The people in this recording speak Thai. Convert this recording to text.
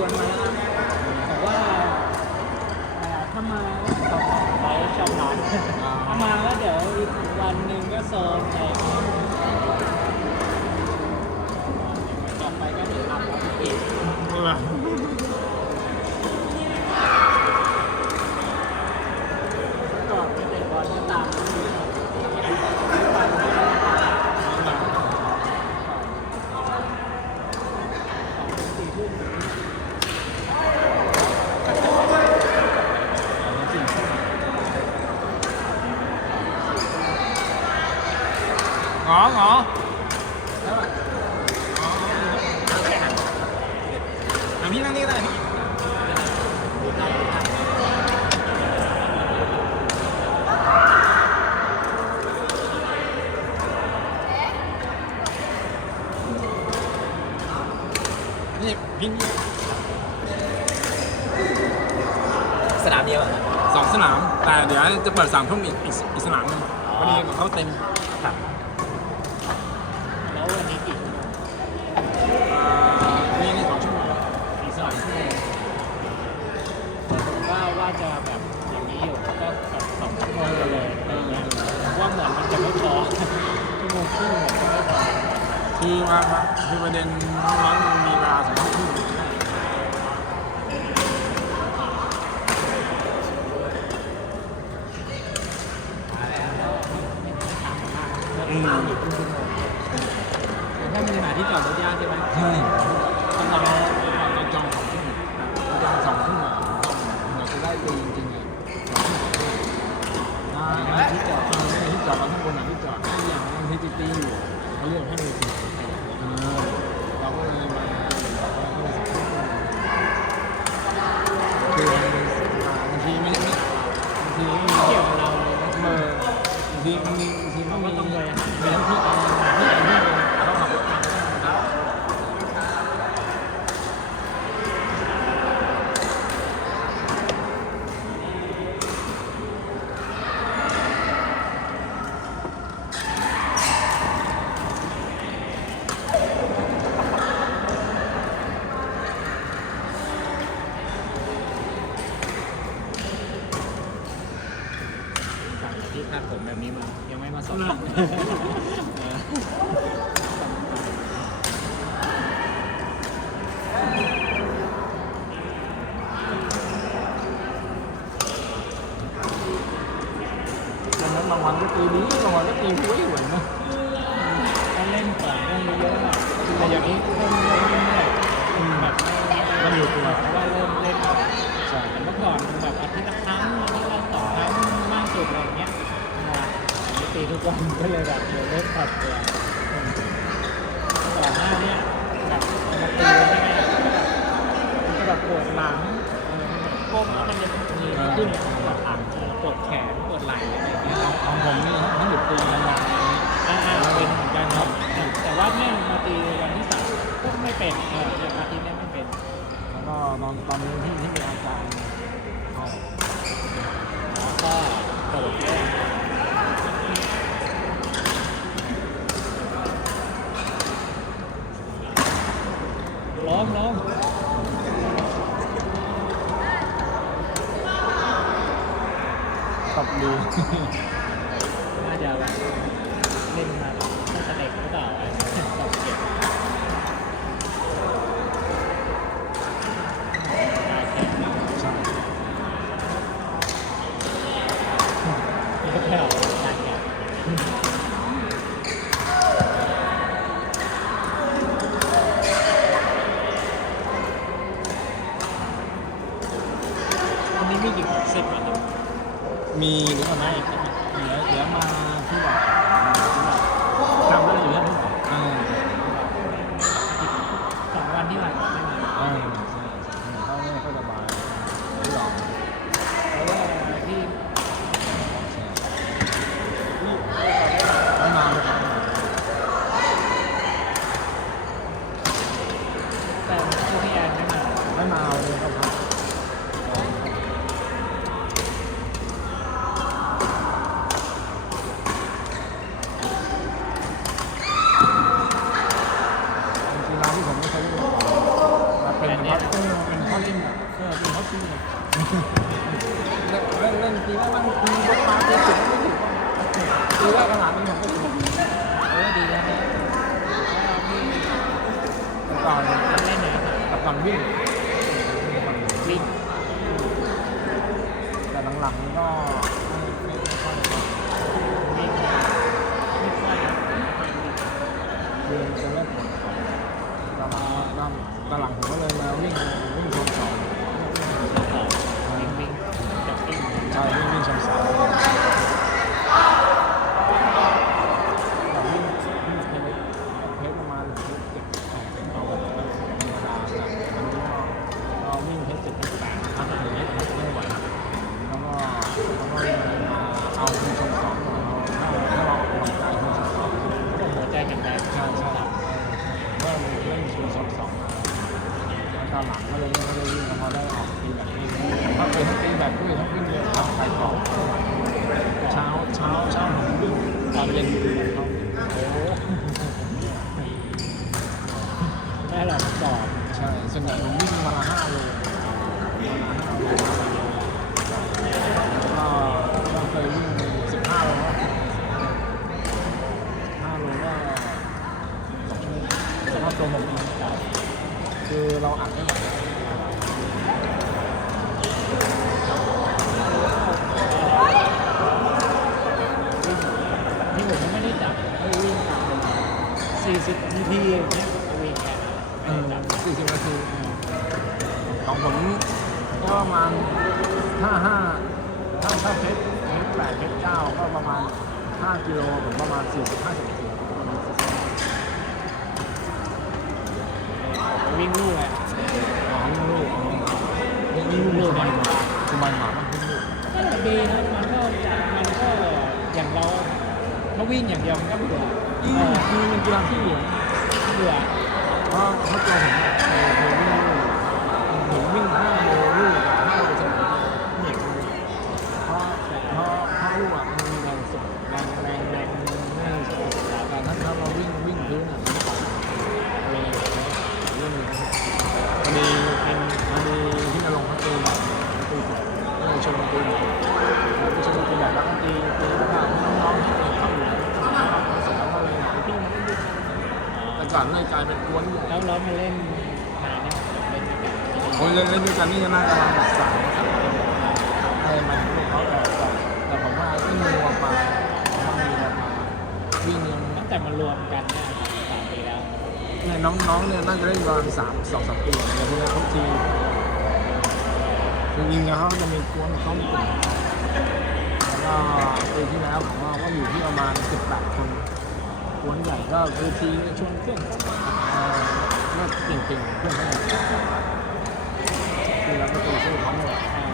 วนมาแต่ว่าอ่ถ้ามาก็ขาชอบร้านถ้ามาแล้วเดี๋ยวอีกวันหนึ่งก็โซนอะไรอย่างเงี้ยกลับไปก็เดี๋ยวทำเอาไปเก็บก่อนไปเตะบอลก็ตามปั่นไปแล้วสี่ทุ่ม งอหงออะพี่นั่งนี่ก็ได้พี่นี่พี่ สนามเดียวเหรอครับ สองสนาม แต่เดี๋ยวจะเปิดสามทุ่มอีกอีกอีกสนามหนึงพอดีของเขาเต็มครับ แล้ววันนี้กี่ชั่วโมงอ่านี่นี่สองชั่วโมงอีกสองชั่วโมงแต่ผมว่าว่าจะแบบอย่างนี้อยู่ก็แบบสองชั่วโมงกันเลยอะไรอย่างเงี้ยผมว่าเหมือนมันจะไม่พอชั่วโมงครึ่งเหมือนจะไม่พอ คือว่าคือประเด็นน้องๆมีเวลาสองทุ่มครึ่ง อืมอีกครึ่งชั่วโมงถ้ามีหาที่จอดรถยากใช่ไหมใช่ต้องรอตอนจองสองทุ่มจองสองทุ่มอะเราจะได้ตีจริงๆอะได้ที่จอดที่จอดเราข้างบนอะที่จอดที่อย่างบางทีตีตีอยู่เขาเรียกให้เลยสิเออเราก็เลยมาเราก็เลยสองทุ่มคือบางทีไม่ไม่บางทีไม่มี เกี่ยวกับเราเลยนะ เออบางทีบางทีบางที เรา ไม่ ก็ มี ต้อง เล เลย ย มีทั้งที่เองที่เองที่เองเราขับรถมาครับ สั่งที่คาดผมแบบนี้มายังไม่มา สอนดังนั้นบางวันก็ตีนี้บา วันก็เลยแบบเดี๋ยวเริ่มปรับตัวก่อนหน้าเนี้ยแบบมาตีใช่ไหมมันก็แบบปวดหลังก้มแล้วมันจะมีขึ้นปวดหลังปวดแขนปวดไหล่อะไรอย่างเงี้ยของผมนี่ทั้งหยุดตีกันมาอ่าๆเป็นเหมือนกันครับแต่ว่าเนี่ยมาตีวันที่สามก็ไม่เป็นเอออย่างอาทิตย์เนี้ไม่เป็น แล้วก็ตอนตอนนี้ที่ที่มีอาการเข้า แล้วก็ปวดด้วยล้มล้ม ตบดีน่าจะแบบเล่นมาตั้งแต่เด็กหรือเปล่าอะไรตบเจ็บตายแข็งใช่ไม่แผ่วตายแข็งอันนี้มีกี่เซตอะครับ มีหรือเปล่าไหมเหลือเหลือมาที่บอกจำได้อยู่แล้วที่บอกเออ สองวันที่หลังใช่ไหม เออใช่ใช่เขาไม่ค่อยสบายที่บอก เพราะว่าที่ ไม่มาเลยครับ แต่ที่พี่แอนไม่มา ไม่มาเลยครับครับจริงๆร้านที่ผมไม่เคยได้ไปก่อนมาเป็นเพราะ เขาเล่นแบบเออเป็นเขาตีแบบเล่นเล่นตีแล้วมันตียกมาตีถึงไม่ถึง ตีได้ขนาดนี้ผมก็ถึงเออดีแล้วนะเพราะเรามีก่อนเล่นเนี่ยครับกับก่อนวิ่งวิ่งแต่หลังๆก็ไม่ไม่ค่อยวิ่งไม่ค่อยเรื่อนหลังตอนหลังผมก็เลยมาวิ่งวิ่งชมเสา ต่อวิ่งวิ่งจ็อกกิ้ง ใช่วิ่งวิ่งชมเสาแต่วิ่งวิ่งเพชรเพชรประมาณเจ็ดแปดเอาแบบธรรมดาแต่อันนี้ก็เราวิ่งเพชรเจ็ดแปดถ้าเป็นเพชรไม่ไหวแล้วก็แล้วก็เลยมาเอาคุณชมเสาถ้าถ้าเราออกกำลังกายคุณชมเสา ก็หัวใจแข็งแรง ใช่ใช่ก็เล่นชูสองสองมาแล้ว ตอนหลังก็เลยไม่ได้วิ่งแล้วพอได้ออกตีแบบนี้ถ้าเคยทั้งตีแบบด้วยทั้งวิ่งเร็วทั้งไปต่อเช้าเช้าเช้าผมวิ่งตอนเย็นเขาโอ้แม่เราสอบใช่ส่วนใหญ่ผมวิ่งมาละห้าโลมาละห้าโลก็เคยวิ่งสิบห้าโลห้าโลก็สองชั่วโมงหรับตัวผมเอง คือเราอัดไม่ไหวนี่ผมไม่ได้จับให้วิ่งตามสี่สิบนาทีอย่างเงี้ยวิ่งแค่เอไม่อได้จับสี่สิบนาทีของผมก็ประมาณห้าห้าถ้าถ้าเพชรเพชรแปดเพชรเก้าก็ประมาณห้ากิโลผมประมาณสี่สิบห้าสิบ วิ่งลู่เลยอ๋อวิ่งลูกวิ่งลูกสบายหมาสบายหมามากวิ่งลูกก็ดีนะมันก็มันก็อย่างเราถ้าวิ่งอย่างเดียวมันก็เบื่ออืมคือเป็นกีฬาที่เหลือเบื่อเพราะเพราะเห็นี่ยเออเคยวิ่งลูกผมวิ่งห้าโลลูกห้าโลสมัยเหนื่อยเลยเพราะเพราะเพราะลูกอะมันมีแรงส่งแรงแรงแรงไม่ส่งแต่ถ้าถ้าเราวิ่งวิ่งพื้นอะมันต่อเลยเรื่องนี้พอดีเป็นพอดีที่นรงค์เขาตีแบบตีแบบก็เลยชวนมาตีแบบไปชวนมาตีแบบแล้วก็ตีตีแล้วก็น้องๆที่เตะเข้าอยู่แล้วเสร็จแล้วก็เลยไปพี่มาเล่นด้วย แต่ก่อนเลยกลายเป็นกวนอยู่แล้วเรามาเล่นหาเนี่ยเล่นด้วยกันคนเล่นเล่นด้วยกันนี่จะน่าจะประมาณสามสามปีให้มันพวกเขาแต่แต่ผมว่าไอ้มือมาถ้ามีมาวิ่งยังตั้งแต่มารวมกันเนี่ยสามปีแล้วเนี่ยน้องๆเนี่ยน่าจะได้ประมาณสามสองสามปีแต่พวกนี้เขาทีคือจริงๆเขาจะมีกวนเขามีกลุ่มแล้วก็ปีที่แล้วผมว่าก็อยู่ที่ประมาณสิบแปดคน กวนใหญ่ก็คือทีชวนเพื่อนเอ่อเลิกเก่งๆเพื่อนเขาคือเราก็ตีสู้เขาไม่ไหวอ่า